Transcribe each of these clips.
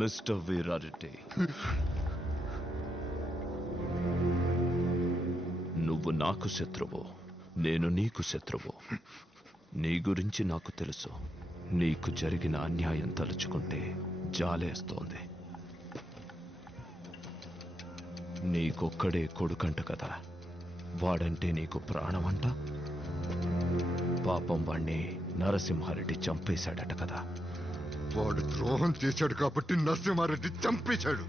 Mister Veerareddy, నువ్వు నాకు శత్రువు, నేను నీకు శత్రువు. నీ గురించి నాకు తెలుసు. నీకు జరిగిన అన్యాయం తలుచుకుంటే జాలేస్తోంది. నీకొక్కడే కొడుకంట కదా, వాడంటే నీకు ప్రాణమంట. పాపం వాణ్ణి నరసింహారెడ్డి చంపేశాడట కదా. వాడు ద్రోహం చేశాడు కాబట్టి నరసింహారెడ్డి చంపేశాడు.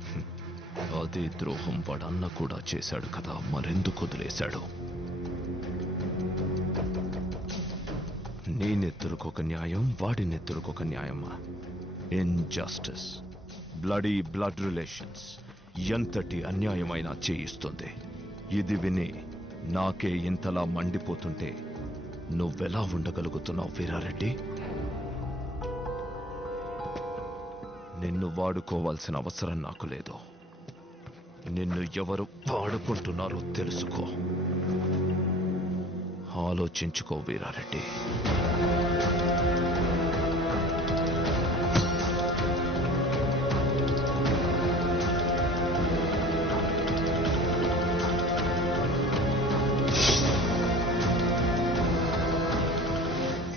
అదే ద్రోహం వాడన్న కూడా చేశాడు కదా, మరెందుకు వదిలేశాడు? నీ నెత్తురుకొక న్యాయం, వాడి నెత్తురుకొక న్యాయమా? ఇన్జస్టిస్, బ్లడ్ రిలేషన్స్ ఎంతటి అన్యాయమైనా చేయిస్తుంది. ఇది విని నాకే ఇంతలా మండిపోతుంటే నువ్వెలా ఉండగలుగుతున్నావు వీరారెడ్డి? నిన్ను వాడుకోవాల్సిన అవసరం నాకు లేదు. నిన్ను ఎవరు వాడుకుంటున్నారో తెలుసుకో. ఆలోచించుకో వీరారెడ్డి.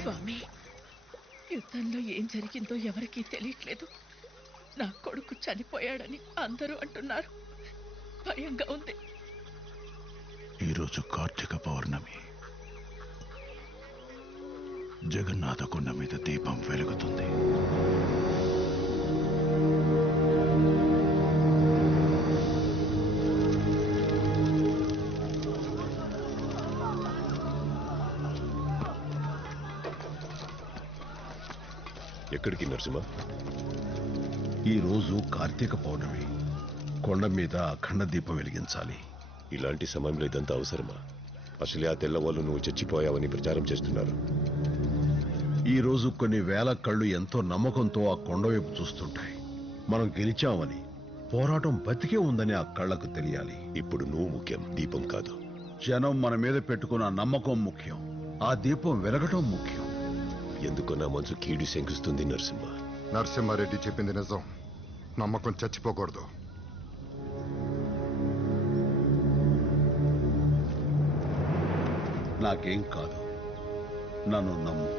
స్వామి, యుద్ధంలో ఏం జరిగిందో ఎవరికీ తెలియట్లేదు. నా కొడుకు చనిపోయాడని అందరూ అంటున్నారు. భయంగా ఉంది. ఈరోజు కార్తీక పౌర్ణమి. జగన్నాథ కొండ మీద దీపం వెలుగుతుంది. ఎక్కడికి నరసింహ? ఈరోజు కార్తీక పౌర్ణమి. కొండ మీద అఖండ దీపం వెలిగించాలి. ఇలాంటి సమయంలో ఇదంతా అవసరమా? అసలే ఆ తెల్లవాళ్ళు నువ్వు చచ్చిపోయావని ప్రచారం చేస్తున్నారు. ఈ రోజు కొన్ని వేల కళ్ళు ఎంతో నమ్మకంతో ఆ కొండ వైపు చూస్తుంటాయి. మనం గెలిచామని, పోరాటం బతికే ఉందని ఆ కళ్ళకు తెలియాలి. ఇప్పుడు నువ్వు ముఖ్యం, దీపం కాదు. జనం మన మీద పెట్టుకున్న నమ్మకం ముఖ్యం. ఆ దీపం వెలగటం ముఖ్యం. ఎందుకో నా మనసు కీడు శంకిస్తుంది నరసింహ. నరసింహారెడ్డి చెప్పింది నిజం. నమ్మకం చచ్చిపోకూడదు. నాకేం కాదు, నన్ను నమ్ము.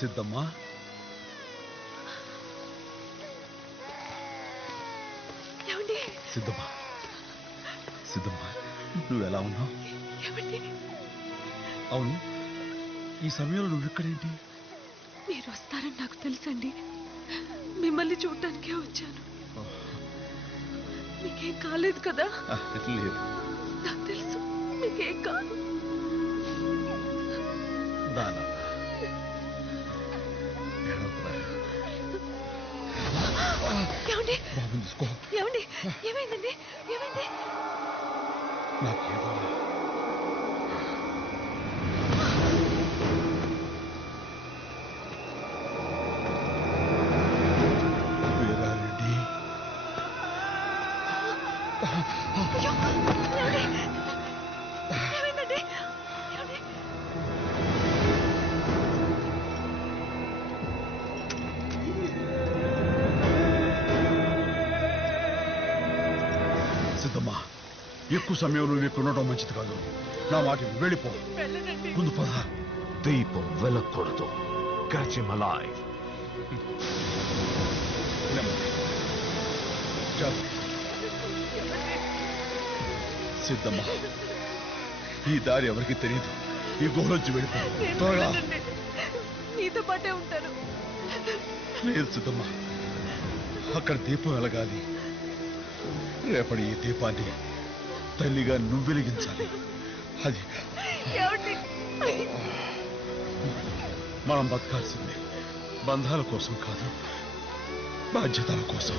సిద్ధమ్మా, సిద్ధమ్మా, సిద్ధమ్మా, నువ్వెలా ఉన్నావు? అవును, ఈ సమయంలో నువ్వెక్కడేంటి? మీరు వస్తారని నాకు తెలుసండి. మిమ్మల్ని చూడటానికే వచ్చాను. మీకేం కాలేదు కదా? లేదు, నాకు తెలుసు మీకేం కాదు. దానా ఏమండి? ఏమండి? ఏమైందండి? ఏమైంది? నాకేదో వీరారెడ్డి. ఏమైందండి? ఏమండి? సిద్ధమ్మా, ఎక్కువ సమయం నువ్వు ఇక్కడ ఉండటం మంచిది కాదు. నా మాట వెళ్ళిపో. ముందు పద. దీపం వెలగకూడదు. Catch him alive. సిద్ధమ్మ, ఈ దారి ఎవరికి తెలియదు. ఈ గుహలోంచి వెళ్ళిపో త్వరగా. నీతో పాటే ఉంటాను. లేదు సిద్ధమ్మ, అక్కడ దీపం వెలగాలి. రేపటి ఈ దీపాన్ని తల్లిగా నువ్వు వెలిగించాలి. అది ఏమండి? మనం బతకాల్సింది బంధాల కోసం కాదు, బాధ్యతల కోసం.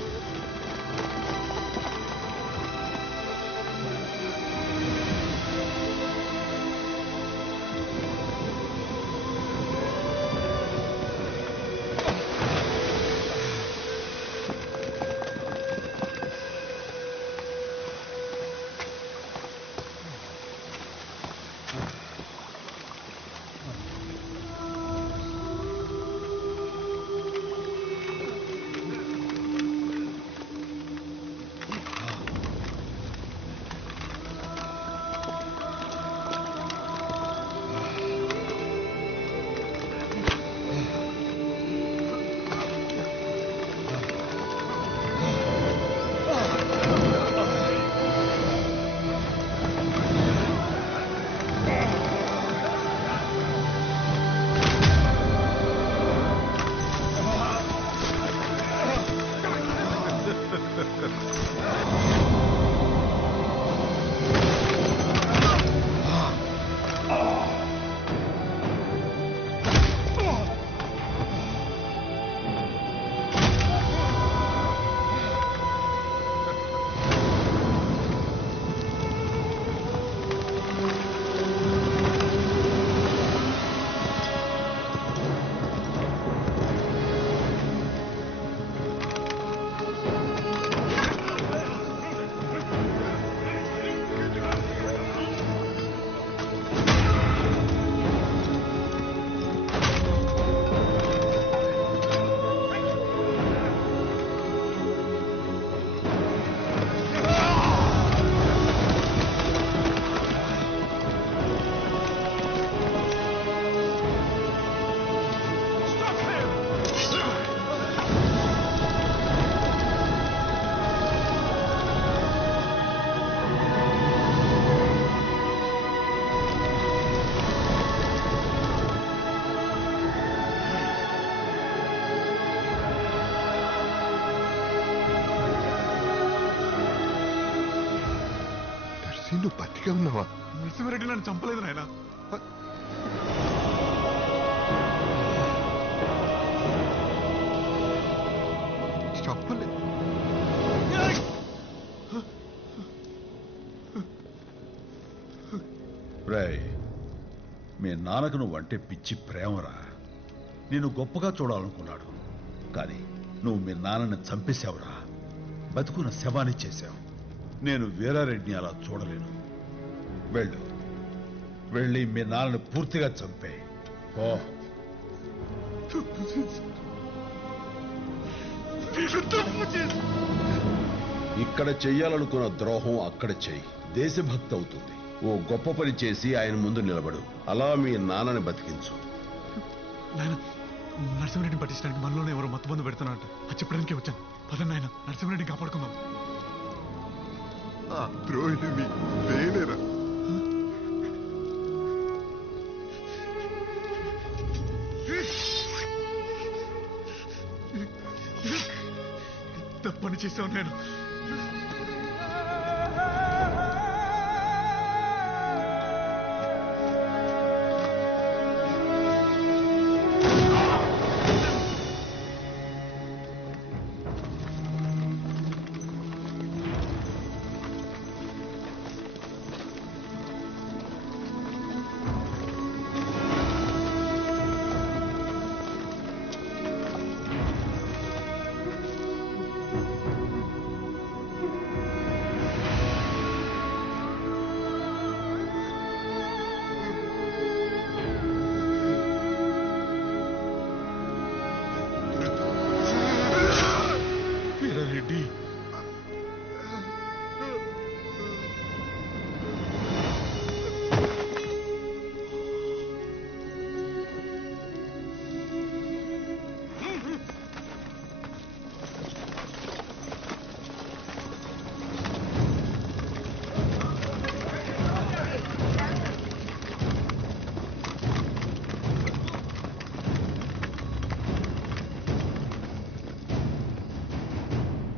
నువ్వు బతికే ఉన్నావా? నరసింహారెడ్డి నన్ను చంపలేదు నాయన. చెప్పలేదు. రేయ్, మీ నాన్నకు నువ్వంటే పిచ్చి ప్రేమరా. నిన్ను గొప్పగా చూడాలనుకున్నాడు, కానీ నువ్వు మీ నాన్నని చంపేశావురా. బతుకున్న శవాన్ని చేశావు. నేను వీరారెడ్డిని అలా చూడలేను. వెళ్ళు, వెళ్ళి మీ నాన్నని పూర్తిగా చంపే. ఓ ఇక్కడ చెయ్యాలనుకున్న ద్రోహం అక్కడ చెయ్యి, దేశభక్తి అవుతుంది. ఓ గొప్ప పని చేసి ఆయన ముందు నిలబడు. అలా మీ నాన్నని బతికించు. నాయన, నరసింహారెడ్డిని పట్టించడానికి మనలోనే ఎవరో మత్తు పెడుతున్నట్టు అది చెప్పడానికే వచ్చాను. పదండి నాయన, నరసింహారెడ్డిని కాపాడుకుందాం. ఆ ద్రోహిని నేనేరా? తప్పని చేశాను నేను.